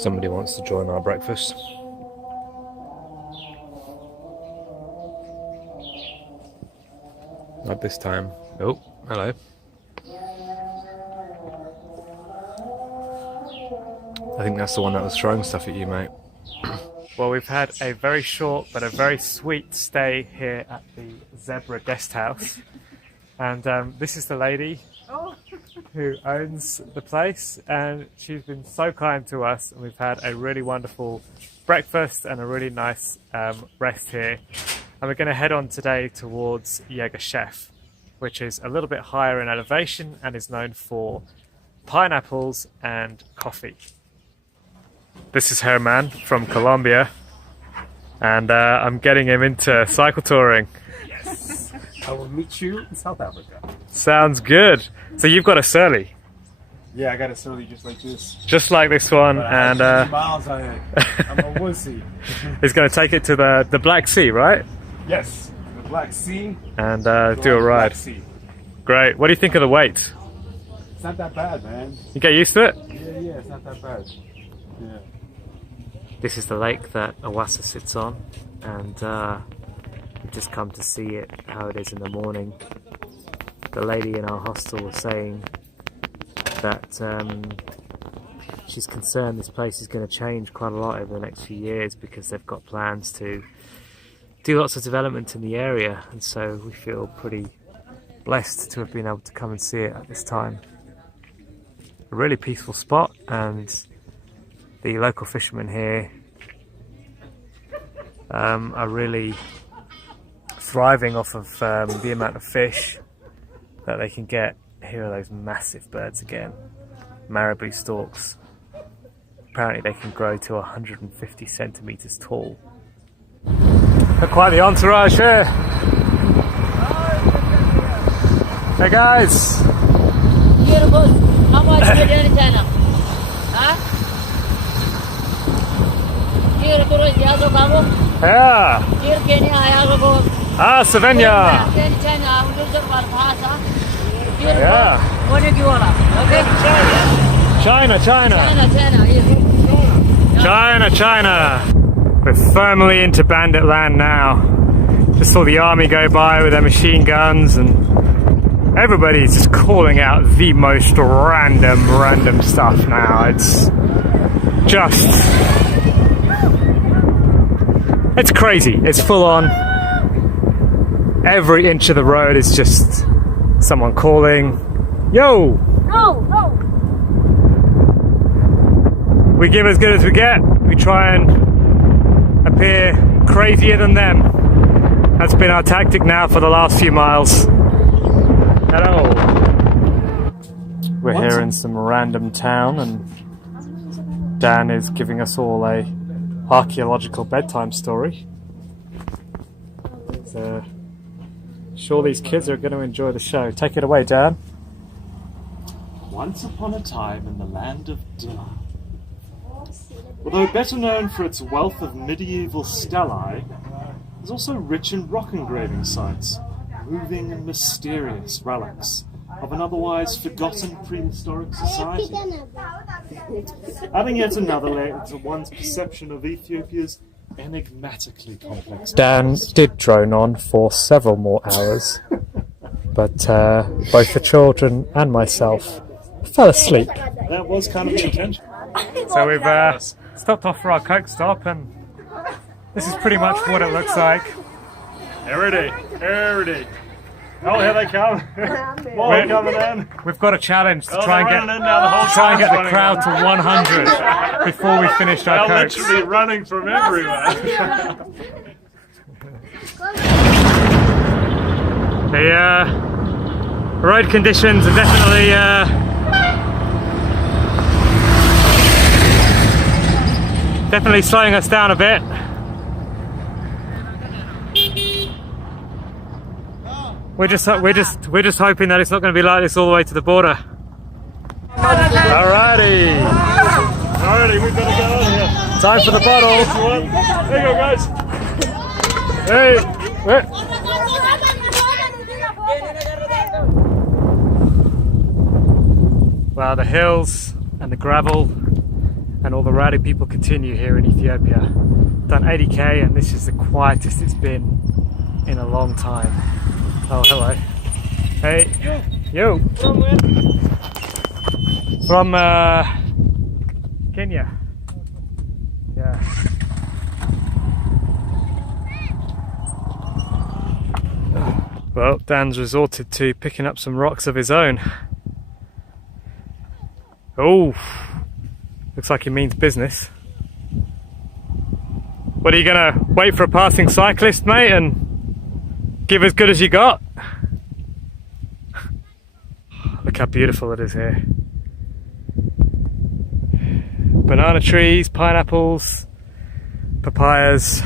Somebody wants to join our breakfast. Not this time. Oh, hello. I think that's the one that was throwing stuff at you, mate. Well, we've had a very short but a very sweet stay here at the Zebra Guest House. And this is the lady who owns the place, and she's been so kind to us, and we've had a really wonderful breakfast and a really nice rest here. And we're going to head on today towards Chef, which is a little bit higher in elevation and is known for pineapples and coffee. This is Herman from Colombia, and I'm getting him into cycle touring. Yes, I will meet you in South Africa. Sounds good. So you've got a surly. Yeah, I got a surly just like this. Just like this one, But and miles on it. I'm a wussy. he's going to take it to the Black Sea, right? Yes, the Black Sea. And do a ride. Black Sea. Great. What do you think of the weight? It's not that bad, man. You get used to it? Yeah, it's not that bad. Yeah. This is the lake that Awassa sits on, and we've just come to see it, how it is in the morning. The lady in our hostel was saying that she's concerned this place is going to change quite a lot over the next few years because they've got plans to do lots of development in the area, and so we feel pretty blessed to have been able to come and see it at this time. A really peaceful spot, and the local fishermen here are really thriving off of the amount of fish that they can get. Here are those massive birds again, marabou storks. Apparently they can grow to 150 centimeters tall. Quite the entourage here. Hey guys! Here goes. How much you get in China? Huh? Here goes Yazo Kamo. Yeah! Here Kenya Yazo goes. Ah, Savenya! Here China, I will do the Parhasa. Here Yeah. goes. What do you want? Okay? China, China! China. Here. China! We're firmly into bandit land now. Just saw the army go by with their machine guns, and everybody's just calling out the most random stuff now. It's crazy. It's full on. Every inch of the road is just someone calling, yo! No. We give as good as we get. We try and appear crazier than them. That's been our tactic now for the last few miles. Hello. We're here in some random town, and Dan is giving us all a archaeological bedtime story. So, sure these kids are going to enjoy the show. Take it away, Dan. Once upon a time in the land of Dilla. Although better known for its wealth of medieval stelae, it's also rich in rock engraving sites, moving and mysterious relics of an otherwise forgotten prehistoric society. Adding yet another layer to one's perception of Ethiopia's enigmatically complex. Dan did drone on for several more hours, but both the children and myself fell asleep. That was kind of the intention. So we've stopped off for our Coke stop, and this is pretty much what it looks like. Every day. Oh, here they come. More coming in. We've got a challenge to Oh, try and they're get running in now, the whole try and get town's the crowd to running 100 before we finish our They're Cokes. literally running from everywhere. The road conditions are definitely definitely slowing us down a bit. We're just hoping that it's not going to be like this all the way to the border. Alrighty, Alrighty, we better go on here. time for the bottle. There you go, guys. Hey, wait. Wow, the hills and the gravel and all the rowdy people continue here in Ethiopia. Done 80k, and this is the quietest it's been in a long time. Oh, hello. Hey. Yo. From Kenya. Yeah. Well, Dan's resorted to picking up some rocks of his own. Oh, looks like he means business. What, are you gonna wait for a passing cyclist, mate, and give as good as you got? Look how beautiful it is here. Banana trees, pineapples, papayas.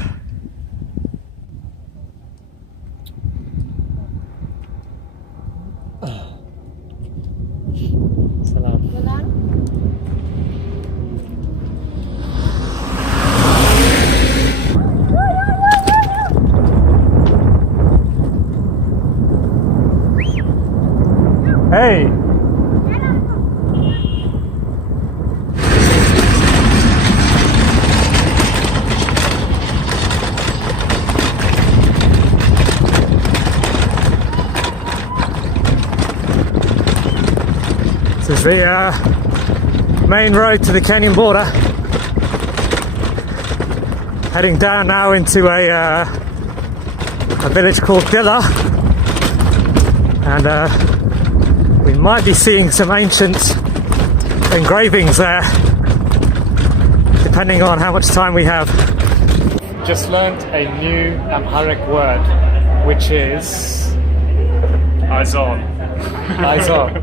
Hey! This is the main road to the Kenyan border. Heading down now into a village called Dilla, and we might be seeing some ancient engravings there, depending on how much time we have. Just learnt a new Amharic word, which is Aizon. Aizon.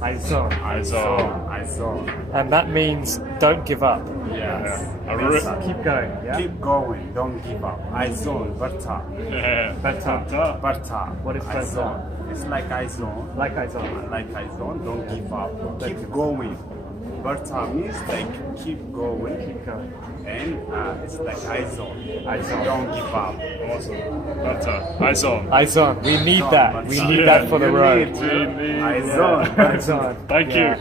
Aizon. And that means don't give up. Yes. Keep going. Yeah? Keep going, don't give up. Aizon, Berta. Berta. What is Berta? It's like Aizon. Like Aizon. Like Aizon, don't give up. Keep going. Berta means like keep going. Keep going. And it's like Aizon. Aizon. Don't give up. Awesome. Better. Aizon. Aizon. We need that. We need that for the road. Aizon. Aizon. Thank you.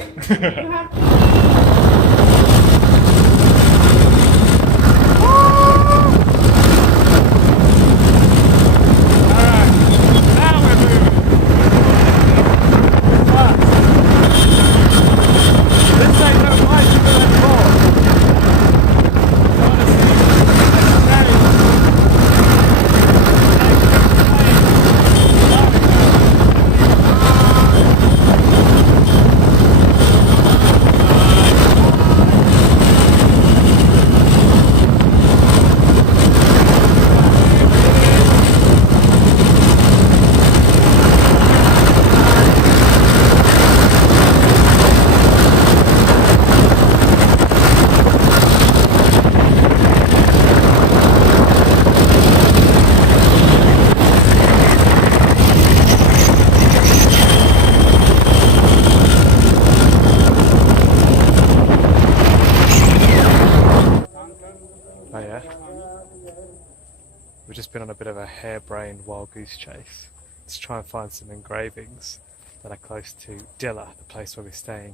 We've just been on a bit of a harebrained wild goose chase to try and find some engravings that are close to Dilla, the place where we're staying.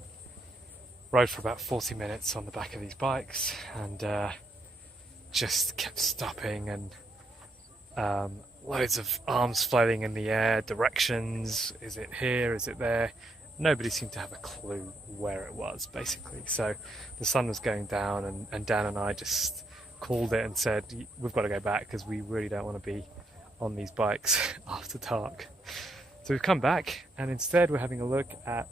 Rode for about 40 minutes on the back of these bikes and just kept stopping, and loads of arms floating in the air, directions, is it here, is it there? Nobody seemed to have a clue where it was, basically. So the sun was going down, and Dan and I just called it and said, we've got to go back because we really don't want to be on these bikes after dark. So we've come back, and instead we're having a look at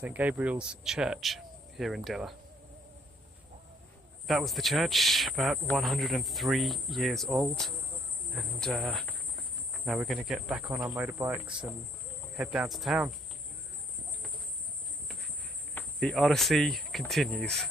St. Gabriel's Church here in Dilla. That was the church, about 103 years old, and now we're going to get back on our motorbikes and head down to town. The odyssey continues.